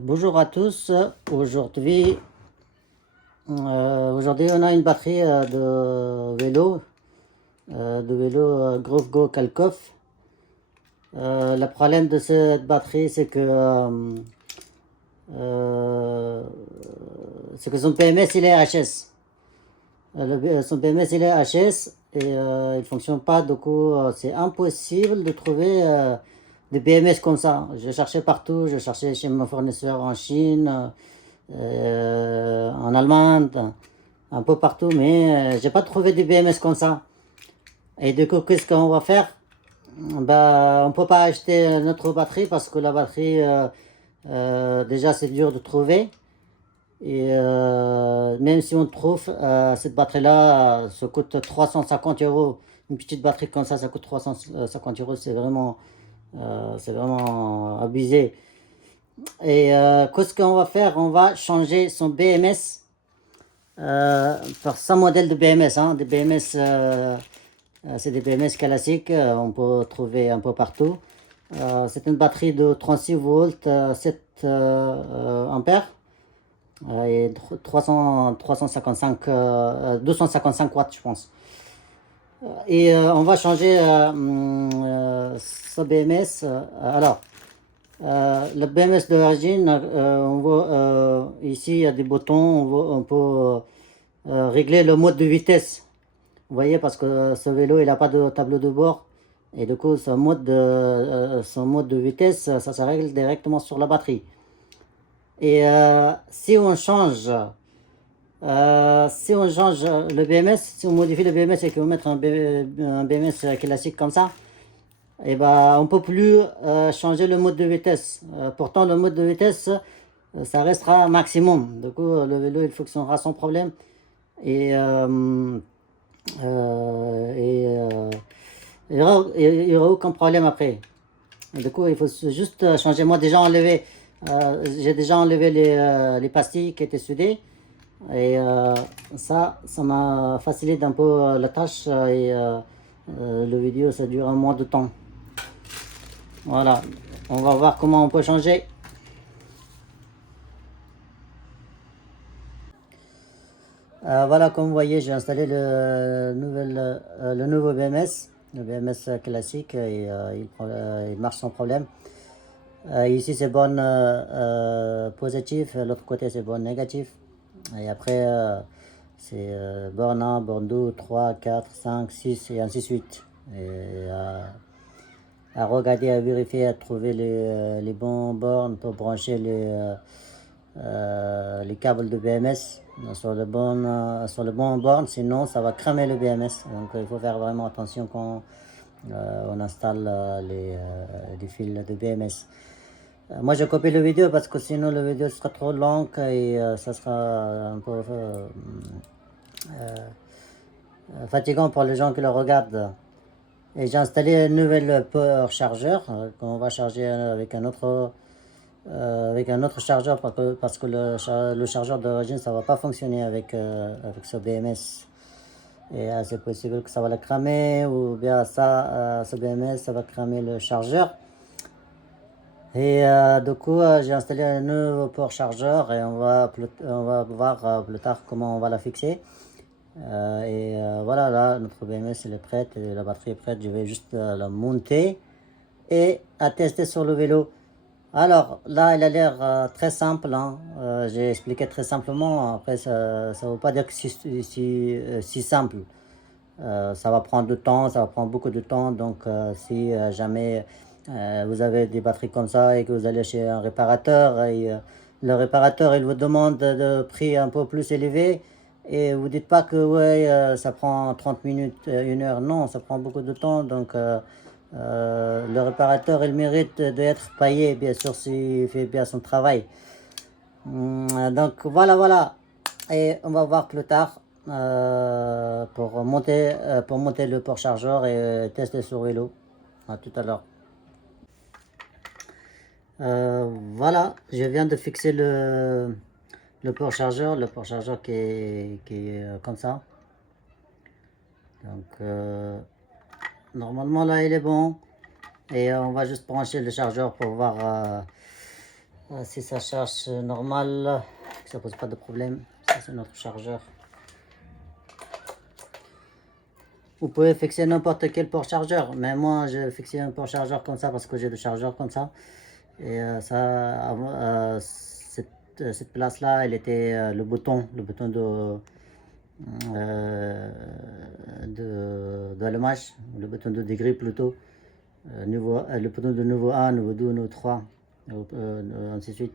Bonjour à tous. Aujourd'hui, on a une batterie de vélo Grove Go Kalkoff. Le problème de cette batterie, c'est que son PMS il est HS. Son PMS il est HS et il fonctionne pas. Du coup, c'est impossible de trouver des BMS comme ça. J'ai cherché partout. J'ai cherché chez mon fournisseur en Chine, en Allemagne, un peu partout, mais j'ai pas trouvé de BMS comme ça. Et du coup, qu'est-ce qu'on va faire? Bah, on peut pas acheter notre batterie parce que la batterie, déjà, c'est dur de trouver. Et même si on trouve cette batterie-là, ça coûte 350 euros. Une petite batterie comme ça coûte 350 euros. C'est vraiment abusé. Et qu'est-ce qu'on va faire? On va changer son BMS par 100 modèles de BMS. Des BMS, c'est des BMS classiques, on peut trouver un peu partout. C'est une batterie de 36 volts, 7 ampères et 255 watts, je pense. Et on va changer ce BMS. Le BMS d'origine, ici il y a des boutons, on peut régler le mode de vitesse. Vous voyez, parce que ce vélo, il n'a pas de tableau de bord. Et du coup, son mode de vitesse, ça se règle directement sur la batterie. Et si on change le BMS, si on modifie le BMS et qu'on met un BMS classique comme ça, et ben, on ne peut plus changer le mode de vitesse. Pourtant, le mode de vitesse, ça restera maximum. Du coup, le vélo, il fonctionnera sans problème. Et il y aura aucun problème après. Du coup, il faut juste changer. Moi, j'ai déjà enlevé les pastilles qui étaient soudées. Et ça m'a facilité un peu la tâche. Et le vidéo, ça dure un mois de temps. Voilà. On va voir comment on peut changer. Voilà, comme vous voyez, j'ai installé le nouveau BMS, le BMS classique, et il marche sans problème. Ici, c'est borne positive, l'autre côté, c'est borne négative. Et après, c'est borne 1, borne 2, 3, 4, 5, 6 et ainsi de suite. Et à regarder, à vérifier, à trouver les bons bornes pour brancher les câbles de BMS sur le bon borne, sinon ça va cramer le BMS. Donc il faut faire vraiment attention quand on installe les fils de BMS. Moi j'ai copié le vidéo parce que sinon le vidéo sera trop long et ça sera un peu fatigant pour les gens qui le regardent. Et j'ai installé un nouvel power chargeur qu'on va charger avec un autre chargeur parce que le chargeur d'origine ça va pas fonctionner avec ce BMS. Et c'est possible que ça va le cramer ou bien ce BMS ça va cramer le chargeur. Et du coup, j'ai installé un nouveau port chargeur et on va voir plus tard comment on va la fixer. Voilà, là, notre BMS elle est prête et la batterie est prête. Je vais juste la monter et à tester sur le vélo. Alors, là, il a l'air très simple. J'ai expliqué très simplement. Après, ça ne veut pas dire que c'est si simple. Ça va prendre du temps, ça va prendre beaucoup de temps. Donc, si jamais vous avez des batteries comme ça et que vous allez chez un réparateur et le réparateur il vous demande de prix un peu plus élevé et vous dites pas que ouais, ça prend 30 minutes, 1 heure. Non, ça prend beaucoup de temps. Donc, le réparateur il mérite d'être payé, bien sûr, s'il fait bien son travail. Donc, voilà. Et on va voir plus tard pour monter le port chargeur et tester sur vélo. À tout à l'heure. Voilà, je viens de fixer le port chargeur qui est comme ça. Donc, normalement là il est bon. Et on va juste brancher le chargeur pour voir Si ça charge normal, ça pose pas de problème. Ça c'est notre chargeur. Vous pouvez fixer n'importe quel port chargeur, mais moi j'ai fixé un port chargeur comme ça parce que j'ai des chargeurs comme ça. Et cette place-là, elle était le bouton d'allumage, le bouton de degré plutôt, le bouton de niveau 1, niveau 2, niveau 3, ainsi de suite.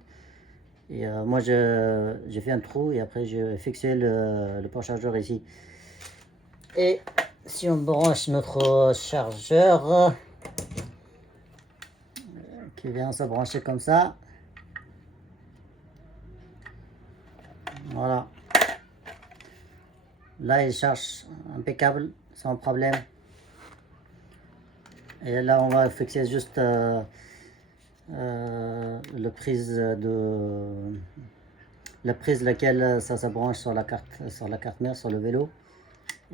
Et moi, j'ai fait un trou et après, j'ai fixé le port chargeur ici. Et si on branche notre chargeur, qui vient se brancher comme ça, voilà. Là, il charge impeccable, sans problème. Et là, on va fixer juste la prise laquelle ça se branche sur la carte mère, sur le vélo.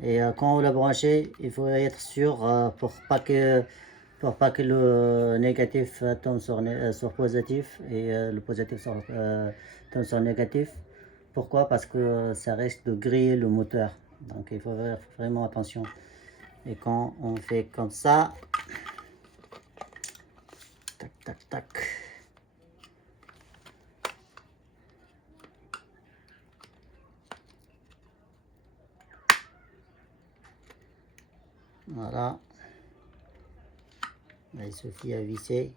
Et quand on l'a branché, il faut être sûr pour pas que le négatif tombe sur positif et le positif tombe sur négatif. Pourquoi? Parce que ça risque de griller le moteur. Donc il faut faire vraiment attention. Et quand on fait comme ça, tac, tac, tac. Voilà. Là, il suffit à visser.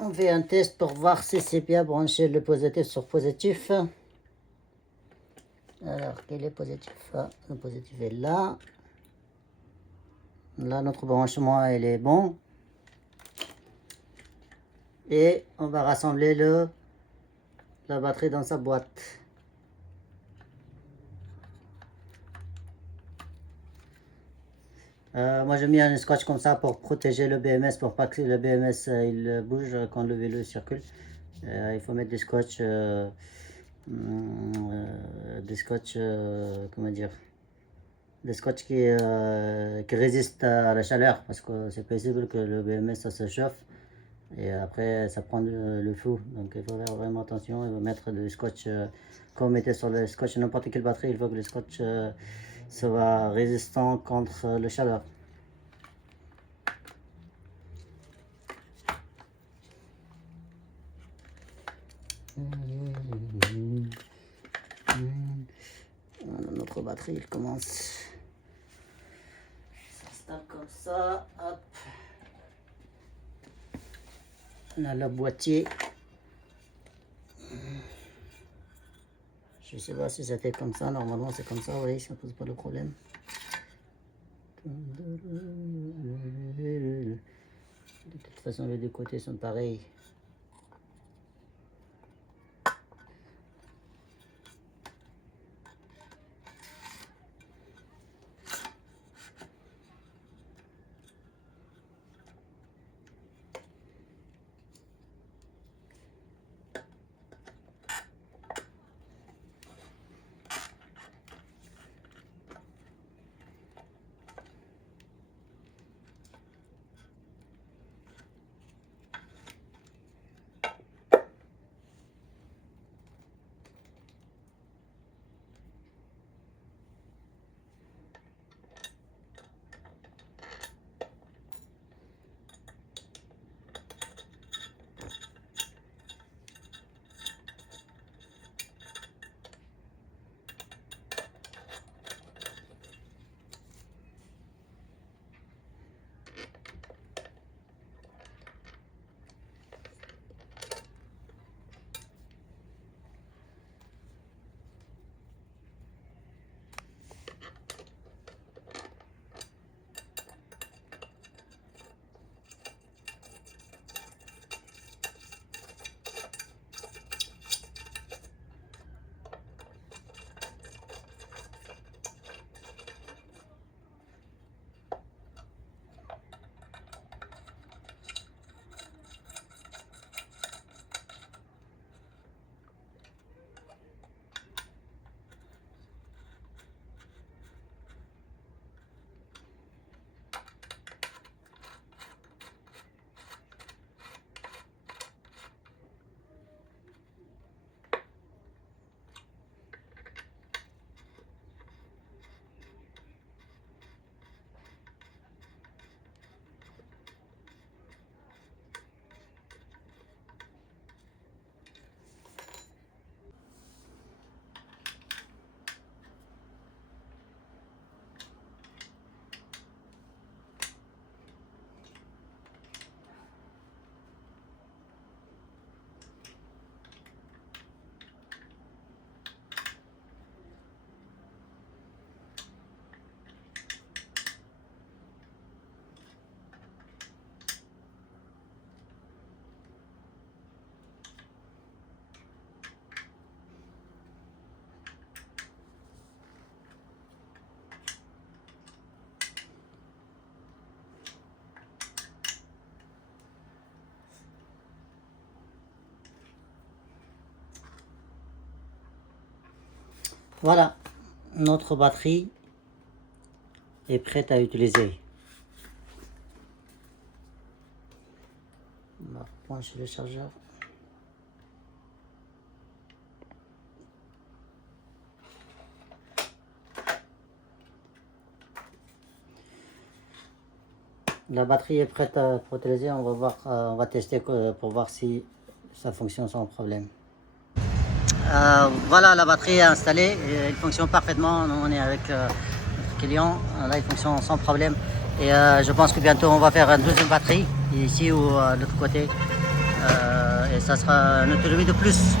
On fait un test pour voir si c'est bien branché le positif sur positif. Alors, quel est positif? Le positif est là. Là, notre branchement, il est bon. Et on va rassembler la batterie dans sa boîte. Moi, j'ai mis un scotch comme ça pour protéger le BMS, pour pas que le BMS il bouge quand le vélo circule. Il faut mettre comment dire, des scotch qui résistent à la chaleur, parce que c'est possible que le BMS ça se chauffe et après ça prend le feu. Donc il faut faire vraiment attention. Il faut mettre du scotch, comme on mettait sur le scotch n'importe quelle batterie, il faut que le scotch soit résistant contre la chaleur. Voilà, notre batterie il commence. Ça s'installe comme ça. Hop. On a le boîtier. Je sais pas si ça fait comme ça. Normalement c'est comme ça, oui, ça pose pas de problème. De toute façon les deux côtés sont pareils. Voilà, notre batterie est prête à utiliser. On va brancher le chargeur. La batterie est prête pour utiliser. On va voir, on va tester pour voir si ça fonctionne sans problème. Voilà, la batterie est installée et il fonctionne parfaitement. On est avec notre client. Là, il fonctionne sans problème. Et je pense que bientôt, on va faire une deuxième batterie ici ou de l'autre côté. Et ça sera une autonomie de plus.